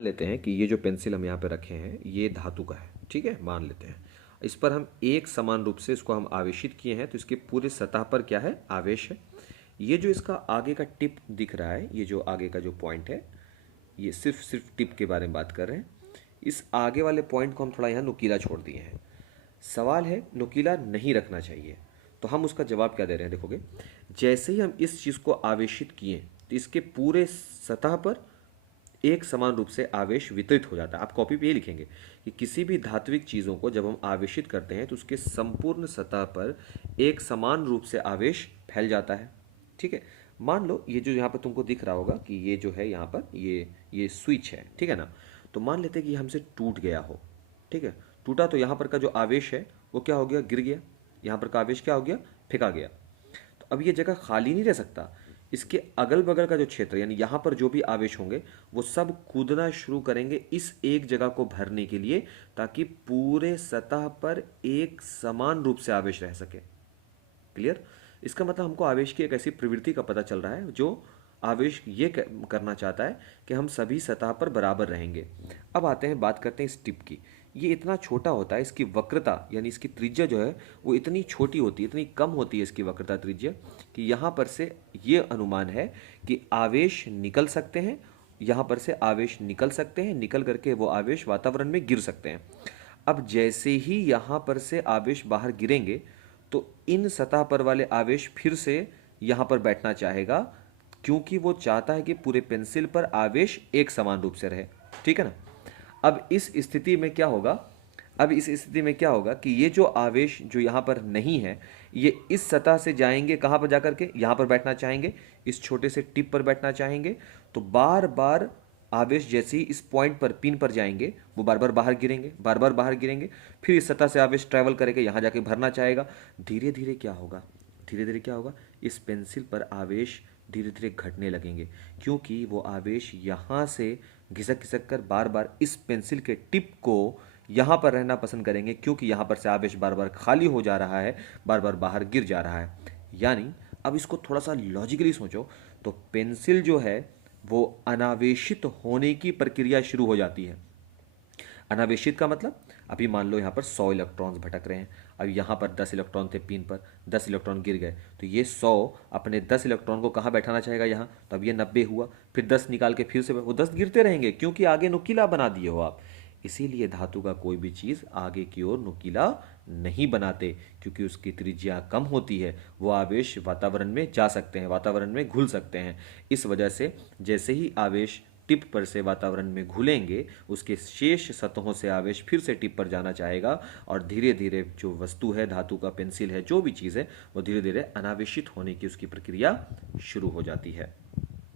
लेते हैं कि ये जो पेंसिल हम यहाँ पे रखे हैं ये धातु का है, ठीक है। मान लेते हैं इस पर हम एक समान रूप से इसको हम आवेशित किए हैं, तो इसके पूरे सतह पर क्या है, आवेश है। ये जो इसका आगे का टिप दिख रहा है, ये जो आगे का जो पॉइंट है, ये सिर्फ टिप के बारे में बात कर रहे हैं। इस आगे वाले पॉइंट को हम थोड़ा यहाँ नुकीला छोड़ दिए हैं। सवाल है नुकीला नहीं रखना चाहिए, तो हम उसका जवाब क्या दे रहे हैं, देखोगे जैसे ही हम इस चीज़ को आवेशित किए तो इसके पूरे सतह पर एक समान रूप से आवेश वितरित हो जाता है। आप कॉपी पे ये लिखेंगे कि किसी भी धात्विक चीज़ों को जब हम आवेशित करते हैं तो उसके संपूर्ण सतह पर एक समान रूप से आवेश फैल जाता है, ठीक है। मान लो ये जो यहाँ पर तुमको दिख रहा होगा कि ये जो है यहाँ पर ये स्विच है, ठीक है ना। तो मान लेते हैं कि हमसे टूट गया हो, ठीक है। टूटा तो यहाँ पर का जो आवेश है वो क्या हो गया, गिर गया। यहाँ पर का आवेश क्या हो गया, फेंका गया। तो अब ये जगह खाली नहीं रह सकता। इसके अगल बगल का जो क्षेत्र यानी यहाँ पर जो भी आवेश होंगे वो सब कूदना शुरू करेंगे इस एक जगह को भरने के लिए, ताकि पूरे सतह पर एक समान रूप से आवेश रह सके। क्लियर। इसका मतलब हमको आवेश की एक ऐसी प्रवृत्ति का पता चल रहा है जो आवेश ये करना चाहता है कि हम सभी सतह पर बराबर रहेंगे। अब आते हैं, बात करते हैं इस टिप की। ये इतना छोटा होता है, इसकी वक्रता यानी इसकी त्रिज्या जो है वो इतनी छोटी होती है, इतनी कम होती है इसकी वक्रता त्रिज्या, कि यहाँ पर से ये अनुमान है कि आवेश निकल सकते हैं, यहाँ पर से आवेश निकल सकते हैं, निकल करके वो आवेश वातावरण में गिर सकते हैं। अब जैसे ही यहाँ पर से आवेश बाहर गिरेंगे तो इन सतह पर वाले आवेश फिर से यहाँ पर बैठना चाहेगा, क्योंकि वो चाहता है कि पूरे पेंसिल पर आवेश एक समान रूप से रहे, ठीक है ना। अब इस स्थिति में क्या होगा, कि ये जो आवेश जो यहाँ पर नहीं है ये इस सतह से जाएंगे, कहाँ पर जाकर के, यहाँ पर बैठना चाहेंगे, इस छोटे से टिप पर बैठना चाहेंगे। तो बार बार आवेश जैसे ही इस पॉइंट पर, पिन पर जाएंगे, वो बार बार बाहर गिरेंगे, बार बार बाहर गिरेंगे, फिर इस सतह से आवेश ट्रैवल करेगा, यहाँ जाके भरना चाहेगा। धीरे धीरे क्या होगा, इस पेंसिल पर आवेश धीरे धीरे घटने लगेंगे, क्योंकि वो आवेश यहाँ से घिसक घिसक कर बार बार इस पेंसिल के टिप को यहाँ पर रहना पसंद करेंगे, क्योंकि यहाँ पर से आवेश बार बार खाली हो जा रहा है, बार बार बाहर गिर जा रहा है। यानी अब इसको थोड़ा सा लॉजिकली सोचो तो पेंसिल जो है वो अनावेशित होने की प्रक्रिया शुरू हो जाती है। अनावेशित का मतलब, अभी मान लो यहाँ पर 100 इलेक्ट्रॉन्स भटक रहे हैं। अब यहाँ पर 10 इलेक्ट्रॉन थे पिन पर, 10 इलेक्ट्रॉन गिर गए, तो ये 100 अपने 10 इलेक्ट्रॉन को कहाँ बैठाना चाहेगा, यहाँ। तो अब ये 90 हुआ, फिर 10 निकाल के फिर से वो 10 गिरते रहेंगे, क्योंकि आगे नुकीला बना दिए हो आप। इसीलिए धातु का कोई भी चीज़ आगे की ओर नुकीला नहीं बनाते, क्योंकि उसकी त्रिज्या कम होती है, वो आवेश वातावरण में जा सकते हैं, वातावरण में घुल सकते हैं। इस वजह से जैसे ही आवेश टिप पर से वातावरण में घुलेंगे, उसके शेष सतहों से आवेश फिर से टिप पर जाना चाहेगा, और धीरे धीरे जो वस्तु है, धातु का पेंसिल है, जो भी चीज़ है, वो धीरे धीरे अनावेशित होने की उसकी प्रक्रिया शुरू हो जाती है।